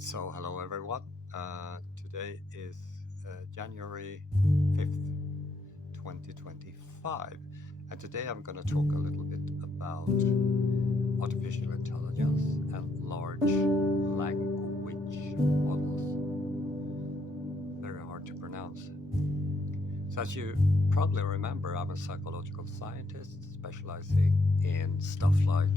So, hello everyone. Today is January 5th, 2025. And today I'm going to talk a little bit about artificial intelligence and large language models. Very hard to pronounce. So, as you probably remember, I'm a psychological scientist specializing in stuff like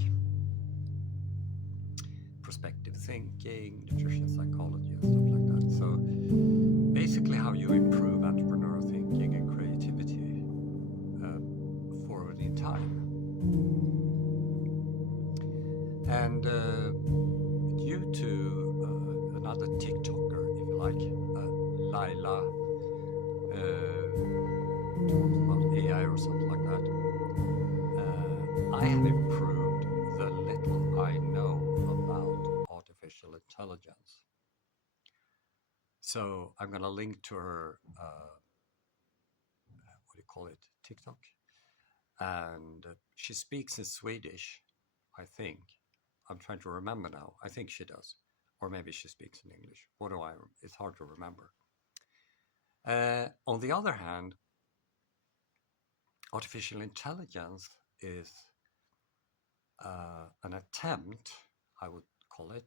perspective thinking, nutrition psychology, and stuff like that. So basically how you improve entrepreneurial thinking and creativity forward in time. And due to another TikToker, if you like, Laila, talks about AI or something like that, I have improved the little I know about artificial intelligence. So I'm going to link to her, what do you call it, TikTok? And she speaks in Swedish, I think. I'm trying to remember now. I think she does. Or maybe she speaks in English. It's hard to remember. On the other hand, artificial intelligence is an attempt, I would call it,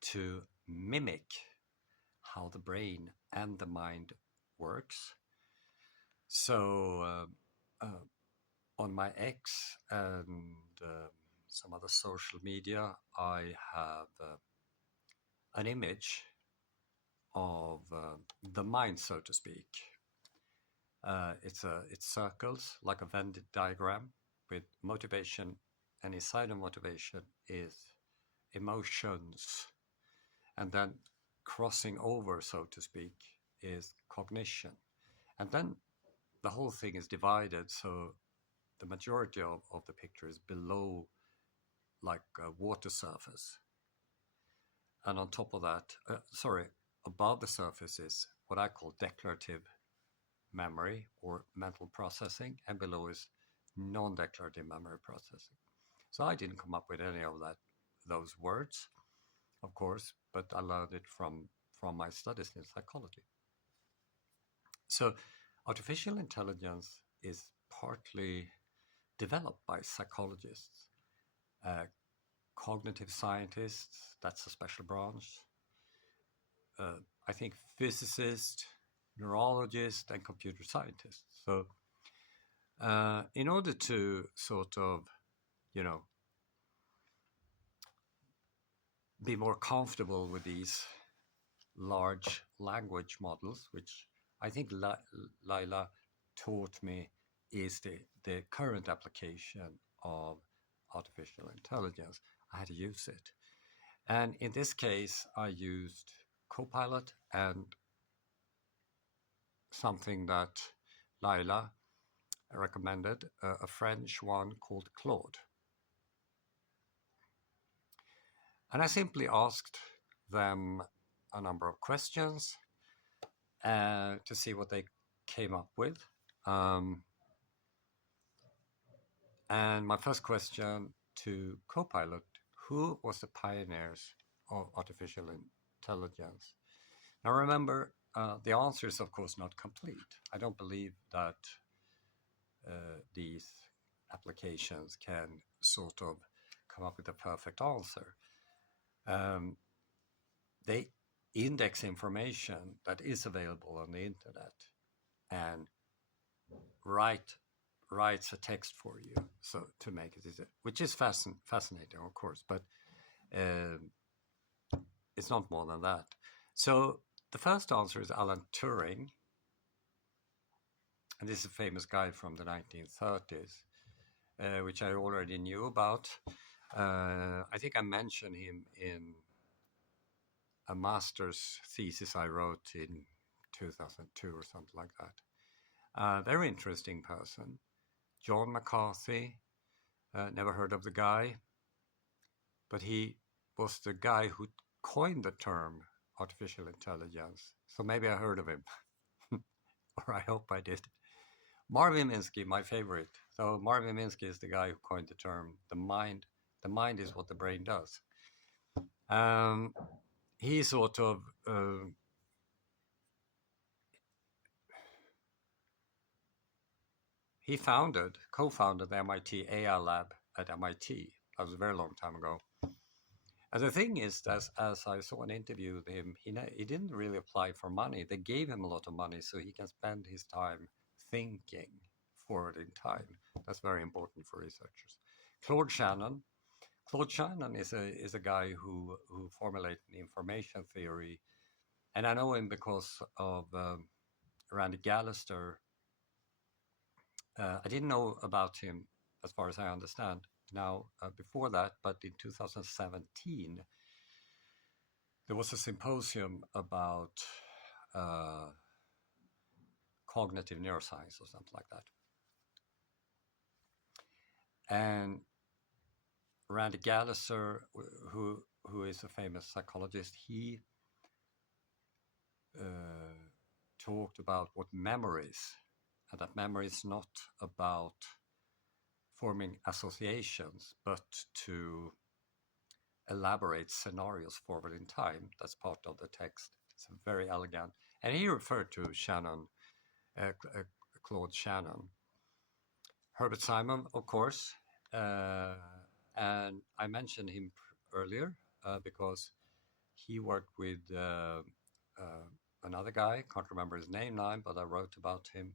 to mimic how the brain and the mind works. So on my X and some other social media, I have an image of the mind, so to speak. It's circles like a Venn diagram with motivation, and inside of motivation is emotions, and then crossing over, so to speak, is cognition, and then the whole thing is divided. So the majority of the picture is below, like a water surface, and on top of that, above the surface is what I call declarative memory or mental processing, and below is non-declarative memory processing. So I didn't come up with any of those words, of course, but I learned it from my studies in psychology. So artificial intelligence is partly developed by psychologists, cognitive scientists, that's a special branch, I think physicists, neurologists, and computer scientists. So in order to sort of, be more comfortable with these large language models, which I think Laila taught me is the current application of artificial intelligence, I had to use it. And in this case, I used Co-pilot and something that Laila recommended, a French one called Claude. And I simply asked them a number of questions to see what they came up with. And my first question to Co-pilot: who was the pioneers of artificial intelligence? Now remember, the answer is of course not complete. I don't believe that these applications can sort of come up with a perfect answer. They index information that is available on the internet and writes a text for you, so to make it easy, which is fascinating, of course, but it's not more than that. So the first answer is Alan Turing, and this is a famous guy from the 1930s, which I already knew about. I think I mentioned him in a master's thesis I wrote in 2002 or something like that. Very interesting person. John McCarthy, never heard of the guy, but he was the guy who coined the term artificial intelligence. So maybe I heard of him, or I hope I did. Marvin Minsky, my favorite. So Marvin Minsky is the guy who coined the term the mind. The mind is what the brain does. he sort of he co-founded the MIT AI lab at MIT. That was a very long time ago. And the thing is, as I saw an interview with him, he didn't really apply for money. They gave him a lot of money so he can spend his time thinking forward in time. That's very important for researchers. Claude Shannon. Claude Shannon is a guy who formulated information theory, and I know him because of Randy Gallister. I didn't know about him as far as I understand now before that, but in 2017 there was a symposium about cognitive neuroscience or something like that. And Randy Gallister, who is a famous psychologist, he talked about what memory is, and that memory is not about forming associations, but to elaborate scenarios forward in time. That's part of the text. It's very elegant. And he referred to Claude Shannon. Herbert Simon, of course. And I mentioned him earlier because he worked with another guy, can't remember his name now, but I wrote about him.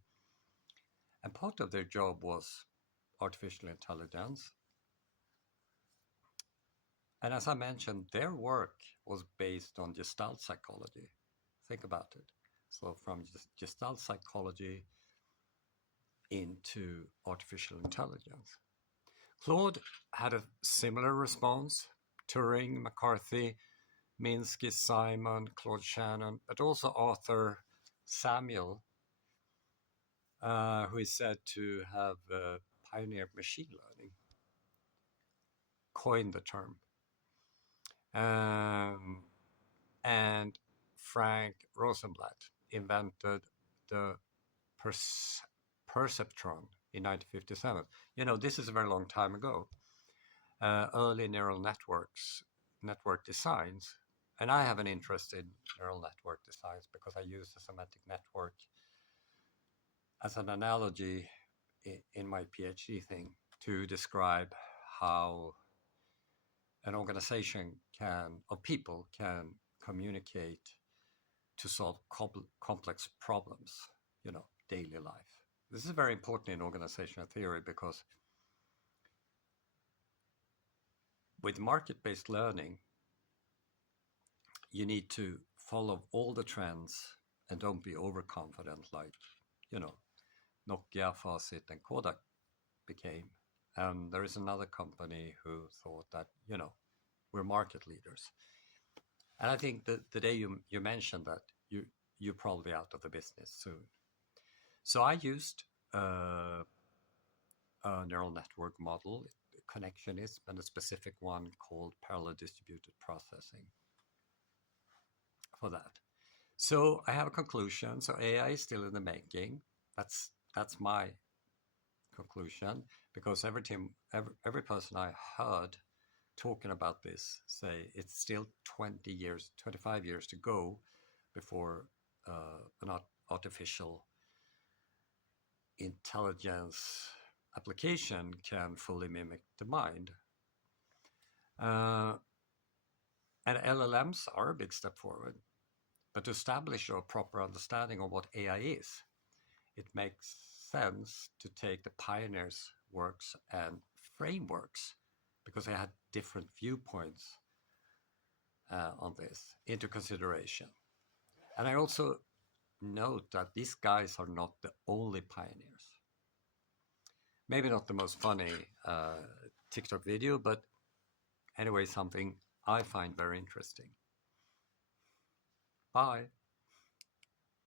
And part of their job was artificial intelligence. And as I mentioned, their work was based on Gestalt psychology. Think about it. So from Gestalt psychology into artificial intelligence. Claude had a similar response. Turing, McCarthy, Minsky, Simon, Claude Shannon, but also author Samuel, who is said to have pioneered machine learning, coined the term. And Frank Rosenblatt invented the perceptron in 1957. You know, this is a very long time ago. Early neural networks, network designs, and I have an interest in neural network designs because I use the semantic network as an analogy in my PhD thing to describe how an organization or people can communicate to solve complex problems, daily life. This is very important in organizational theory because with market-based learning, you need to follow all the trends and don't be overconfident like, Nokia, Facit, and Kodak became. And there is another company who thought that, we're market leaders. And I think that the day you mentioned that, you're probably out of the business soon. So I used a neural network model, connectionism, and a specific one called parallel distributed processing for that. So I have a conclusion. So AI is still in the making. That's my conclusion, because every person I heard talking about this say it's still 25 years to go before an artificial intelligence application can fully mimic the mind. And LLMs are a big step forward. But to establish a proper understanding of what AI is, it makes sense to take the pioneers' works and frameworks, because they had different viewpoints on this, into consideration. And I also note that these guys are not the only pioneers. Maybe not the most funny TikTok video, but anyway, something I find very interesting. Bye.